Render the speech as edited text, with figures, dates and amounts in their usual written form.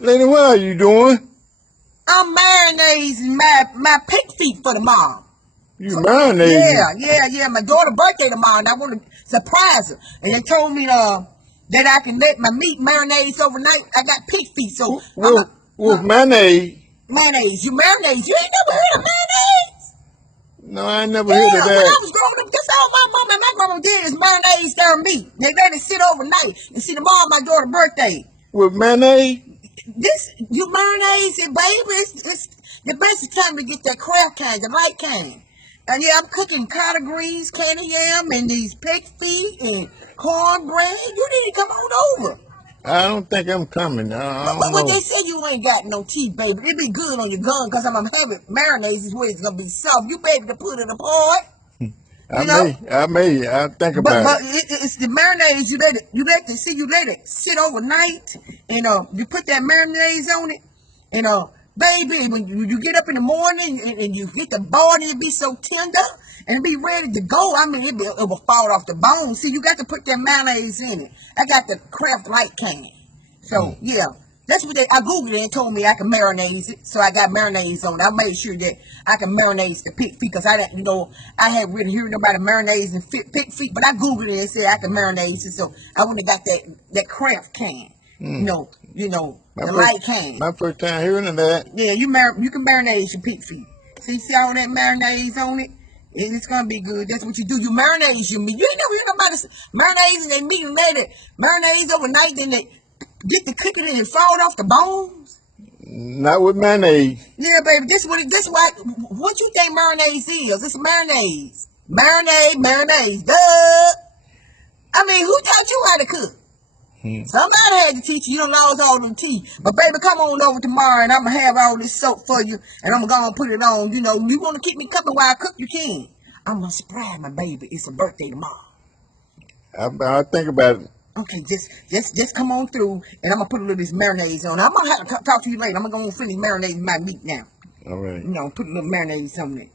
Lady, what are you doing? I'm mayonnaising my pig feet for tomorrow. You marinating? Yeah. My daughter's birthday tomorrow, and I want to surprise her. And they told me that I can let my meat marinate overnight. I got pig feet, so With mayonnaise? Mayonnaise. You mayonnaise. You ain't never heard of mayonnaise? No, I ain't never heard of Yeah, when I that. was growing up, that's all my mama and my grandma did is mayonnaise their meat. They let it sit overnight. And see, tomorrow my daughter's birthday. With mayonnaise? You mayonnaise it, baby. It's the best time to get that Kraft can, the light can. And yeah, I'm cooking collard greens, candy yam, and these pig feet and cornbread. You need to come on over. I don't think I'm coming. I don't But know. they say you ain't got no teeth, baby. It be good on your gun because I'm having marinades is where it's gonna be soft. You be able to put it apart, you know. I think about it. It's the marinades. You let it sit overnight. You put that marinades on it. Baby, when you get up in the morning and you hit the bone, it'll be so tender and be ready to go. I mean, it will fall off the bone. See, you got to put that mayonnaise in it. I got the Kraft Light can. So, yeah. That's what I Googled it and told me I can marinate it. So I got marinades on it. I made sure that I can marinate the pig feet because I hadn't really heard about marinades and pig feet, but I Googled it and said I can marinate it. So I went and got that Kraft can. The light can. My first time hearing of that. Yeah, you can marinate your pig feet. See all that marinades on it? It's gonna be good. That's what you do. You marinate your meat. You ain't never hear nobody marinades their meat and let it marinades overnight, then they get the cooking and it fall off the bones. Not with mayonnaise. Yeah, baby. This what you think mayonnaise is? It's mayonnaise. Mayonnaise. Duh. I mean, who taught you how to cook? Somebody had to teach you. You don't lost all them teeth. But baby, come on over tomorrow and I'm gonna have all this soap for you and I'm gonna put it on. You wanna keep me company while I cook, you can. I'm gonna surprise my baby. It's a birthday tomorrow. I'll think about it. Okay, just come on through and I'm gonna put a little of this marinades on. I'm gonna have to talk to you later. I'm gonna finish marinating my meat now. All right. Put a little marinades on it.